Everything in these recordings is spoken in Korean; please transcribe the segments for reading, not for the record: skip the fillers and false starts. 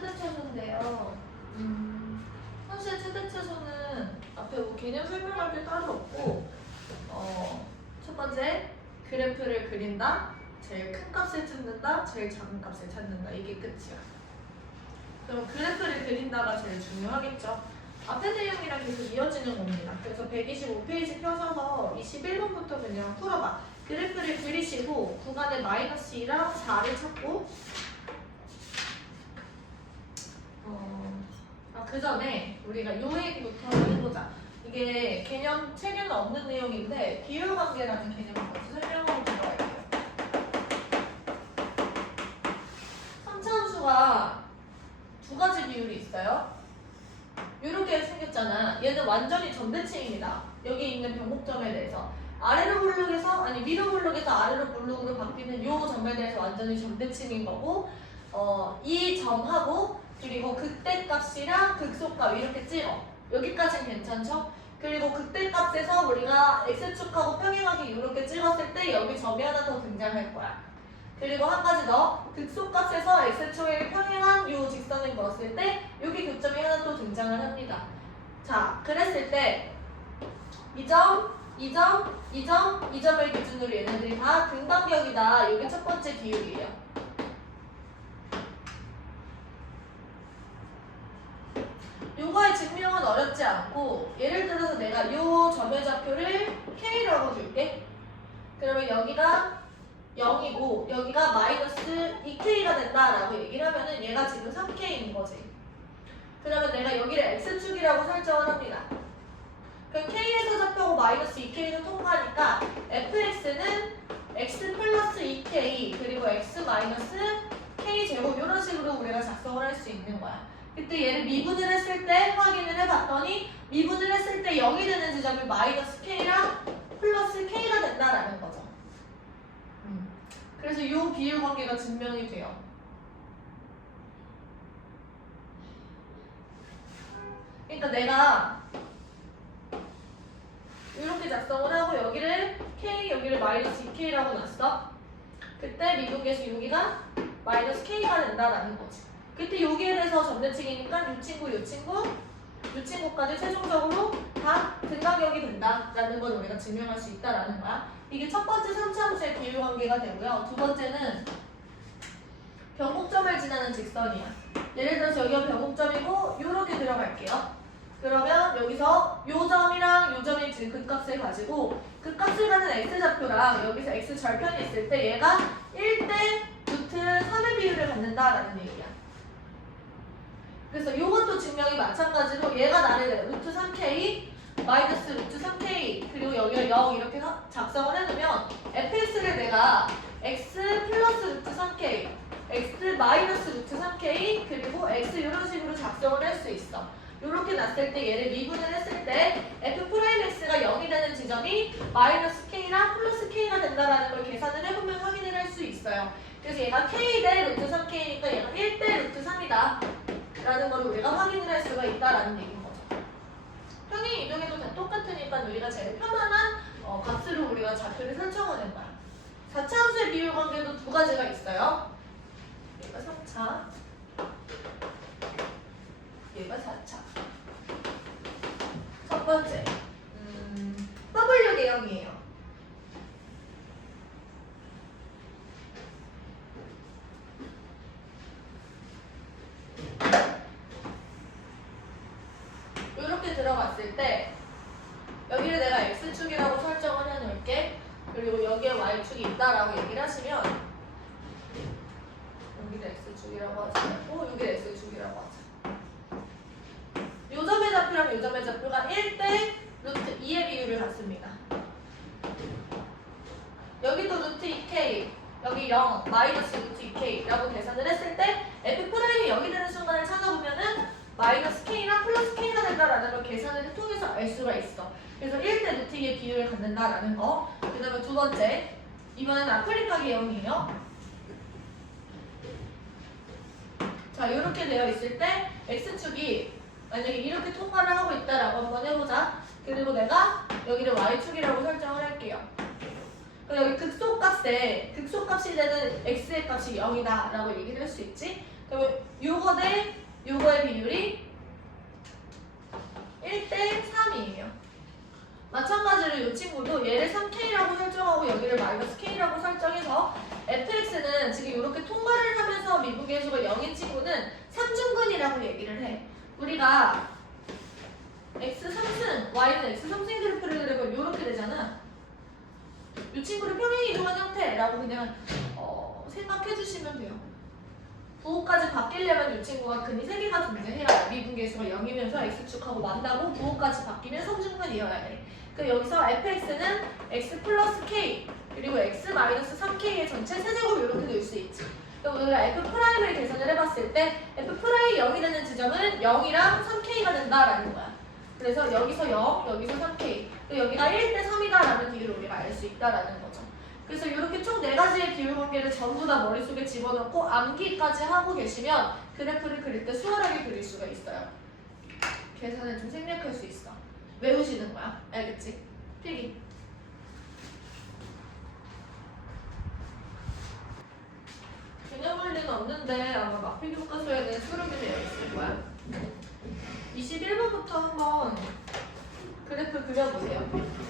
최대차수인데요. 현실 최대차수는 앞에 뭐 개념 설명할 게 따로 없고, 첫 번째 그래프를 그린다, 제일 큰 값을 찾는다, 제일 작은 값을 찾는다. 이게 끝이야. 그럼 그래프를 그린다가 제일 중요하겠죠. 앞에 내용이랑 계속 이어지는 겁니다. 그래서 125페이지 펴셔서 21번부터 그냥 풀어봐. 그래프를 그리시고 구간에 마이너스 2랑 4를 찾고, 그 전에 우리가 요 얘기부터 해보자. 이게 개념 책에는 없는 내용인데 비율관계라는 개념을 먼저 설명하고 들어갈게요. 선차함수가 두 가지 비율이 있어요. 이렇게 생겼잖아. 얘는 완전히 점대칭입니다. 여기 있는 변곡점에 대해서 아래로 볼록에서 아니 위로 볼록에서 아래로 볼록으로 바뀌는 요 점에 대해서 완전히 점대칭인 거고, 이 점하고 그리고 극대값이랑 극소값 이렇게 찍어. 여기까지는 괜찮죠? 그리고 극대값에서 우리가 x축하고 평행하게 이렇게 찍었을 때 여기 점이 하나 더 등장할 거야. 그리고 한 가지 더, 극소값에서 x축에 평행한 요 직선을 그었을 때 여기 교점이 하나 또 등장을 합니다. 자, 그랬을 때 이 점, 이 점, 이 점, 이 점을 기준으로 얘네들이 다 등간격이다. 이게 첫 번째 비율이에요. 요거의 증명은 어렵지 않고, 예를 들어서 내가 요 점의 좌표를 K라고 줄게. 그러면 여기가 0이고 여기가 마이너스 2K가 된다라고 얘기를 하면은 얘가 지금 3K인 거지. 그러면 내가 여기를 X축이라고 설정을 합니다. 그럼 K에서 좌표고 마이너스 2K를 통과하니까 fx는 x 플러스 2K 그리고 x 마이너스 K 제곱 이런 식으로 우리가 작성을 할 수 있는 거야. 그때 얘를 미분을 했을 때 확인을 해봤더니 미분을 했을 때 0이 되는 지점이 마이너스 K랑 플러스 K가 된다라는 거죠. 그래서 이 비율 관계가 증명이 돼요. 그러니까 내가 이렇게 작성을 하고 여기를 K, 여기를 마이너스 2K라고 놨어. 그때 미분계수 여기가 마이너스 K가 된다라는 거지. 그때 여기에 대해서 점대칭이니까 이 친구, 이 친구, 이 친구까지 최종적으로 다 등간격이 된다라는 걸 우리가 증명할 수 있다라는 거야. 이게 첫 번째 3차함수의 비율 관계가 되고요. 두 번째는 변곡점을 지나는 직선이야. 예를 들어서 여기가 변곡점이고 이렇게 들어갈게요. 그러면 여기서 요 점이랑 요 점이 지금 극값을 가지고 극값을 가는 x좌표랑 여기서 x 절편이 있을 때 얘가 1대 루트 3의 비율을 갖는다라는 얘기야. 그래서 요것도 증명이 마찬가지로 얘가 나를 루트 3k 마이너스 루트 3k 그리고 여기가 0 이렇게 작성을 해두면 fx를 내가 x 플러스 루트 3k x 마이너스 루트 3k 그리고 x 이런 식으로 작성을 할 수 있어. 이렇게 놨을 때 얘를 미분을 했을 때 f'x가 0이 되는 지점이 마이너스 k랑 플러스 k가 된다라는 걸 계산을 해보면 확인을 할 수 있어요. 그래서 얘가 k 대 루트 3k니까 얘가 1대 루트 3이다 라는 걸 우리가 확인을 할 수가 있다라는 얘기인 거죠. 평행 이동해도 다 똑같으니까 우리가 제일 편안한 값으로 우리가 좌표를 설정하는 거야. 4차 함수의 비율 관계도 두 가지가 있어요. 얘가 3차, 얘가 4차. 첫 번째, W 개형이에요. 이렇게 들어갔을 때 여기를 내가 X축이라고 설정을 해놓을게. 그리고 여기에 Y축이 있다라고 얘기를 하시면 여기를 X축이라고 하지 말고 여기를 X축이라고 하자. 요 점의 좌표랑 요 점의 좌표가 1대 루트 2의 비율을 갖습니다. 여기도 루트 2K, 여기 0, 마이너스 루트 2K라고 계산을 했을 때 F'이 0이 되는 순간을 찾아보면은 마이너스 K랑 플러스 K가 된다라는 걸 계산을 통해서 알 수가 있어. 그래서 1대 루트 2의 비율을 갖는다라는 거. 그 다음에 두 번째, 이번엔 아프리카 개형이에요. 자, 이렇게 되어 있을 때 X축이 만약에 이렇게 통과를 하고 있다라고 한번 해보자. 그리고 내가 여기를 Y축이라고 설정을 할게요. 그럼 여기 극소값이 되는 X의 값이 0이다 라고 얘기를 할 수 있지. 그러면 요거 대 요거의 비율이 1대 3이에요. 마찬가지로 이 친구도 얘를 3K라고 설정하고 여기를 마이너스 K라고 설정해서 fx는 지금 이렇게 통과를 하면서 미분계수가 0인 친구는 3중근이라고 얘기를 해. 우리가 x 3승, y는 x 3승 그래프를 그리면 이렇게 되잖아. 이 친구를 평행 이동한 형태라고 그냥 생각해 주시면 돼요. 부호까지 바뀌려면 이 친구가 근이 3개가 존재해야 미분계수가 0이면서 x축하고 만나고 부호까지 바뀌면 3중근이어야 돼. 그 여기서 fx는 x 플러스 k 그리고 x 마이너스 3k의 전체 세제곱 이렇게 넣을 수 있지. 그럼 우리가 f'을 계산을 해봤을 때 f'이 0이 되는 지점은 0이랑 3k가 된다라는 거야. 그래서 여기서 0, 여기서 3k, 또 여기가 1대 3이다라는 비율을 우리가 알 수 있다라는 거죠. 그래서 이렇게 총 4가지의 비율 관계를 전부 다 머릿속에 집어넣고 암기까지 하고 계시면 그래프를 그릴 때 수월하게 그릴 수가 있어요. 계산을 좀 생략할 수 있어. 외우시는 거야. 알겠지? 필기. 개념 원리는 없는데 아마 막필 교과서에는 수록이 되어 있을 거야. 21번부터 한번 그래프 그려보세요.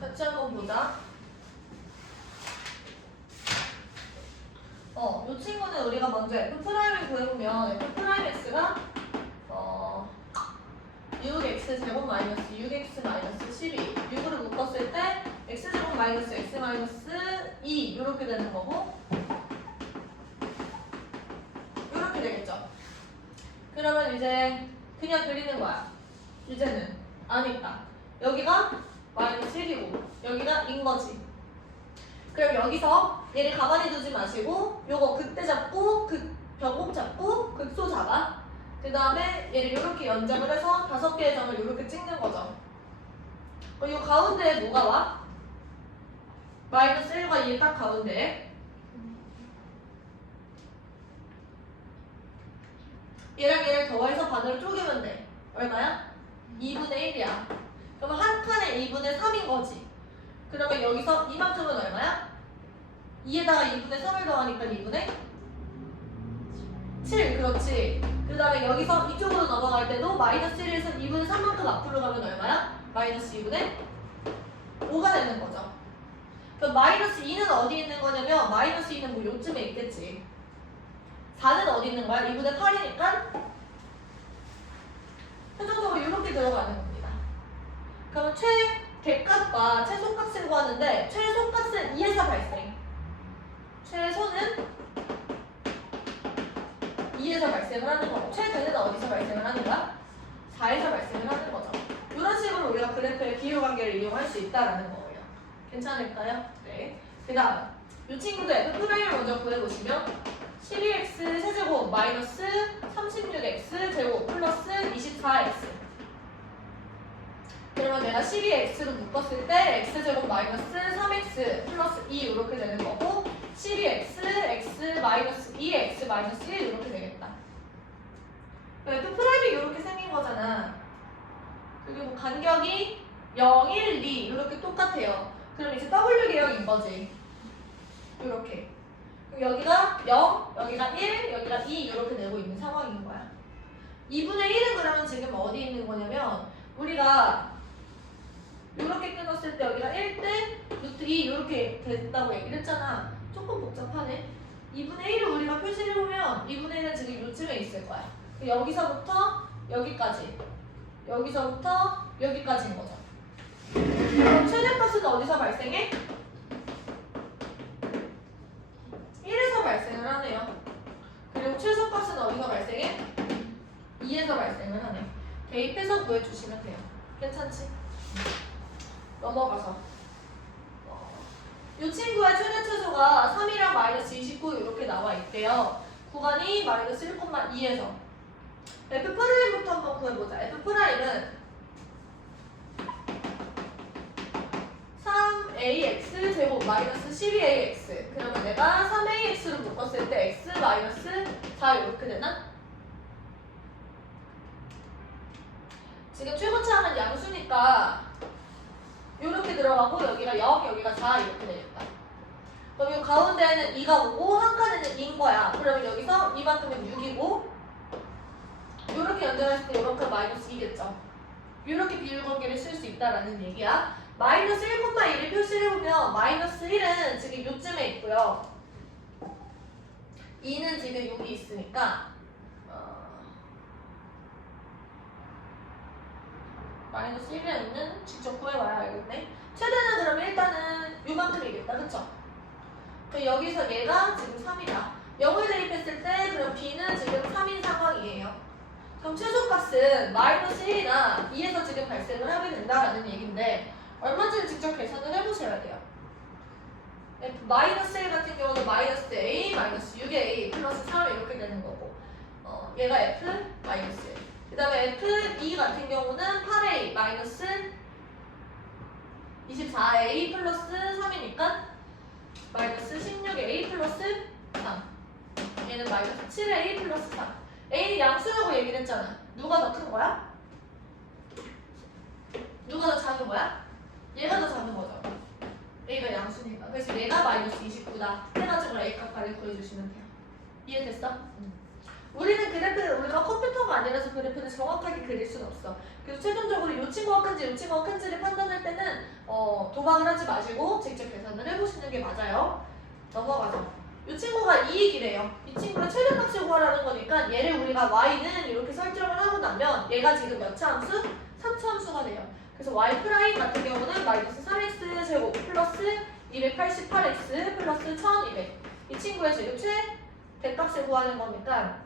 같이 한번 보자. 이 친구는 우리가 먼저 F'을 구해보면 F'X가 6x 제곱 마이너스 6x 마이너스 12 6으로 묶었을 때 x 제곱 마이너스 x 마이너스 2 이렇게 되는 거고 이렇게 되겠죠. 그러면 이제 그냥 그리는 거야. 이제는 아니다. 여기가 마이너스 1이고 여기가 인 거지. 그럼 여기서 얘를 가만히 두지 마시고 요거 극대 잡고 변곡 잡고 극소 잡아. 그 다음에 얘를 이렇게 연장을 해서 5개의 점을 이렇게 찍는 거죠. 이 가운데에 뭐가 와? 마이너스 1과 2 딱 가운데에 얘랑 얘를 더해서 반으로 쪼개면 돼. 얼마야? 2분의 1이야. 그러면 한 칸에 2분의 3인 거지. 그러면 여기서 이만큼은 얼마야? 2에다가 2분의 3을 더하니까 2분의 7. 그렇지. 그 다음에 여기서 이쪽으로 넘어갈 때도 마이너스 1에서 2분의 3만큼 앞으로 가면 얼마야? 마이너스 2분의 5가 되는 거죠. 그럼 마이너스 2는 어디 있는 거냐면 마이너스 2는 뭐 요쯤에 있겠지. 4는 어디 있는 거야? 2분의 8이니까 최종적으로 이렇게 들어가는 겁니다. 그러면 최대값과 최소값을 구하는데 최소값은 2에서 발생. 최소는 2에서 발생을 하는 거고 최대는 어디서 발생을 하는 거야? 4에서 발생을 하는 거죠. 이런 식으로 우리가 그래프의 비율관계를 이용할 수 있다라는 거예요. 괜찮을까요? 네. 그 다음 이 친구도 F'을 먼저 구해보시면 12x 세제곱 마이너스 36x 제곱 플러스 24x. 그러면 내가 12x로 묶었을 때 x제곱 마이너스 3x 플러스 2 이렇게 되는 거고 12x, x 마이너스 2, x 마이너스 1 이렇게 되겠다. 또 프라임이 이렇게 생긴 거잖아. 그리고 간격이 0, 1, 2 이렇게 똑같아요. 그럼 이제 W 계형인 거지. 이렇게. 여기가 0, 여기가 1, 여기가 2 이렇게 되고 있는 상황인 거야. 2분의 1은 그러면 지금 어디 있는 거냐면 우리가 이렇게 끊었을 때 여기가 1대 루트 2 이렇게 됐다고 얘기를 했잖아. 조금 복잡하네. 2분의 1을 우리가 표시를 해보면 2분의 1은 지금 요쯤에 있을 거야. 여기서부터 여기까지, 여기서부터 여기까지인 거죠. 그럼 최대값은 어디서 발생해? 1에서 발생을 하네요. 그리고 최소값은 어디서 발생해? 2에서 발생을 하네. 대입해서 구해주시면 돼요. 괜찮지? 넘어가서 이 친구의 최대 최소가 3이랑 마이너스 29 이렇게 나와 있대요. 구간이 마이너스 1,2에서 F'부터 한번 구해보자. F'은 3ax 제곱 마이너스 12ax. 그러면 내가 3ax로 묶었을 때 x 마이너스 4 이렇게 되나? 지금 최고차항은 양수니까 이렇게 들어가고 여기가 0, 여기가 4 이렇게 되겠다. 그럼 이 가운데에는 2가 오고 한 칸에는 2인 거야. 그러면 여기서 이만큼은 6이고 이렇게 연결했을 때 이만큼 마이너스 2겠죠. 이렇게 비율관계를 쓸 수 있다라는 얘기야. 마이너스 1,1을 표시를 해보면 마이너스 1은 지금 요쯤에 있고요. 2는 지금 여기 있으니까 마이너스 1은 직접 구해봐야 알겠네. 최대는 그러면 일단은 요만큼이겠다. 그쵸? 그럼 여기서 얘가 지금 3이다. 0을 대입했을 때 그럼 b는 지금 3인 상황이에요. 그럼 최소값은 마이너스 1이나 2에서 지금 발생을 하게 된다라는 얘기인데 얼마인지는 직접 계산을 해보셔야 돼요. F 마이너스 1 같은 경우는 마이너스 A, 마이너스 6A 플러스 3 이렇게 되는 거고 얘가 F 마이너스 1. 그 다음에 F2 같은 경우는 8A 마이너스 24A 플러스 3이니까 마이너스 16A 플러스 3. 얘는 마이너스 7A 플러스 3. A는 양수라고 얘기를 했잖아. 누가 더 큰 거야? 누가 더 작은 거야? 얘가 더 작은 거죠. A가 양수니까. 그래서 얘가 마이너스 29다. 해가지고 A 값까지 구해주시면 돼요. 이해됐어? 우리는 우리가 컴퓨터가 아니라서 그래프를 정확하게 그릴 수는 없어. 그래서 최종적으로 이 친구가 큰지 이 친구가 큰지를 판단할 때는 도박을 하지 마시고 직접 계산을 해보시는 게 맞아요. 넘어가서 이 친구가 2이래요. 이 친구의 최대값을 구하라는 거니까 얘를 우리가 y는 이렇게 설정을 하고 나면 얘가 지금 몇 차 함수? 3차 함수가 돼요. 그래서 y 프라임 같은 경우는 마이너스 3x 제곱 플러스 288x 플러스 1200. 이 친구의 지금 최대값을 구하는 거니까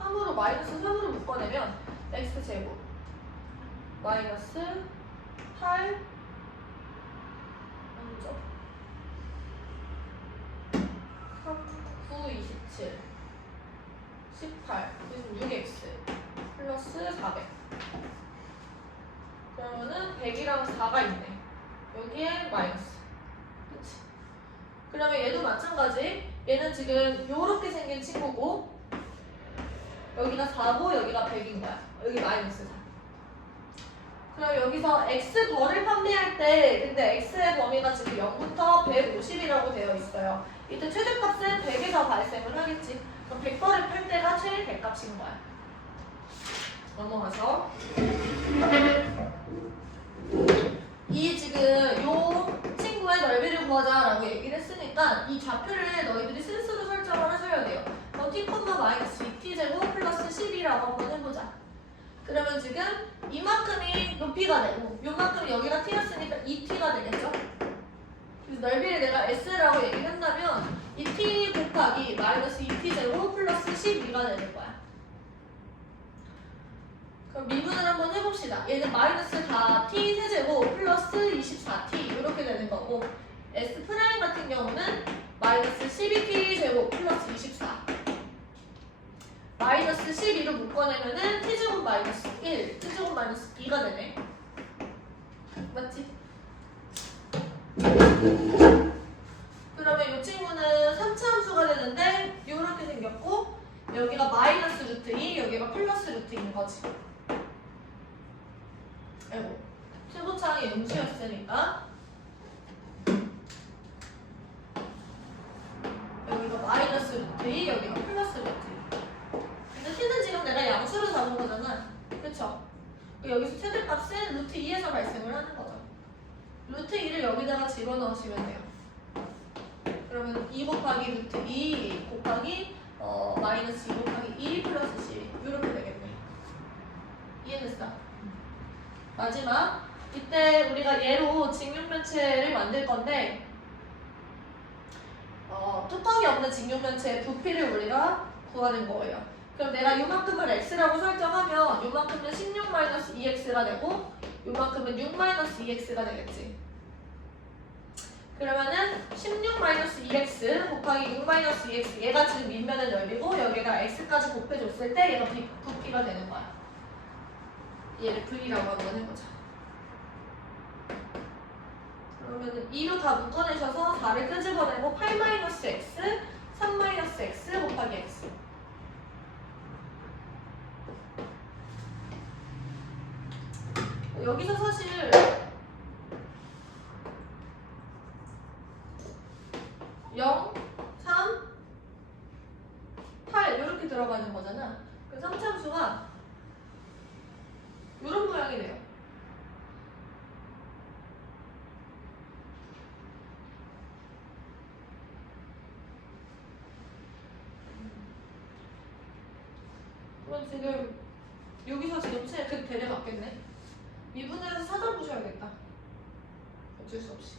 3으로 마이너스 3으로 묶어내면 x 제곱 마이너스 8 먼저 9, 27 18 그래서 6x 플러스 400. 그러면은 100이랑 4가 있네. 여기에 마이너스. 그치? 그러면 얘도 마찬가지. 얘는 지금 요렇게 생긴 친구고 여기가 4고 여기가 100인 거야. 여기 마이너스 4. 그럼 여기서 x 벌을 판매할 때 근데 x의 범위가 지금 0부터 150이라고 되어 있어요. 이때 최대값은 100에서 발생을 하겠지. 그럼 100벌을 팔 때가 최대값인 거야. 넘어가서 이 지금 요 친구의 넓이를 구하자라고 얘기를 했으니까 이 좌표를 너희들이 실수로 설정을 하셔야 돼요. 그럼 t, 마이너스 2t제곱 플러스 10이라고 한번 해보자. 그러면 지금 이만큼이 높이가 되고 요만큼이 여기가 t였으니까 2t가 되겠죠? 그래서 넓이를 내가 s라고 얘기한다면 2t 곱하기 마이너스 2t제곱 플러스 12가 되는 거야. 그럼 미분을 한번 해봅시다. 얘는 마이너스 4t 세제곱 플러스 24t 이렇게 되는 거고 S' 같은 경우는 마이너스 12t 제곱 플러스 24 마이너스 12로 묶어내면은 t제곱 마이너스 1 t제곱 마이너스 2가 되네. 맞지? 그러면 이 친구는 3차 함수가 되는데 이렇게 생겼고 여기가 마이너스 루트 2 여기가 플러스 루트 2인 거지. 아이고 최고창이 음수였으니까 여기가 마이너스 루트 2 여기가 플러스 루트 2. 근데 t는 지금 내가 양수로 잡은 거잖아. 그쵸? 여기서 최대값은 루트 2에서 발생을 하는 거죠. 루트 2를 여기다가 집어넣으시면 돼요. 그러면 2 곱하기 루트 2 곱하기 마이너스 2 곱하기 2 플러스 12 이렇게 되겠네. 이해됐어? 마지막 이때 우리가 얘로 직육면체를 만들 건데 뚜껑이 없는 직육면체의 부피를 우리가 구하는 거예요. 그럼 내가 요만큼을 x라고 설정하면 요만큼은 16-2x가 되고 요만큼은 6-2x가 되겠지. 그러면은 16-2x 곱하기 6-2x 얘가 지금 밑면의 넓이고 여기가 x까지 곱해줬을 때 얘가 부피가 되는 거야. 얘를 v라고 한번 해보자. 그러면은 2로 다 묶어내셔서 4를 끄집어내고 8-x, 3-x 곱하기 x. 여기서 사실 0, 3, 8 이렇게 들어가는 거잖아. 그 3참수가 이런 모양이 돼요. 그럼 지금 여기서 지금 그 데려갔겠네. 미분해서 찾아보셔야겠다. 어쩔 수 없이.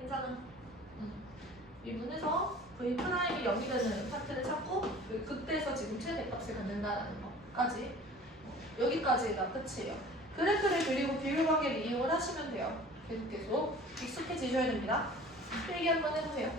괜찮아. 미분해서 v 프라임이 0이 되는 파트를 찾고 그때에서 지금 최대값을 갖는다는 거까지 여기까지가 끝이에요. 그래프를 그리고 비율 관계를 이용을 하시면 돼요. 계속 익숙해지셔야 됩니다. 필기 한번 해보세요.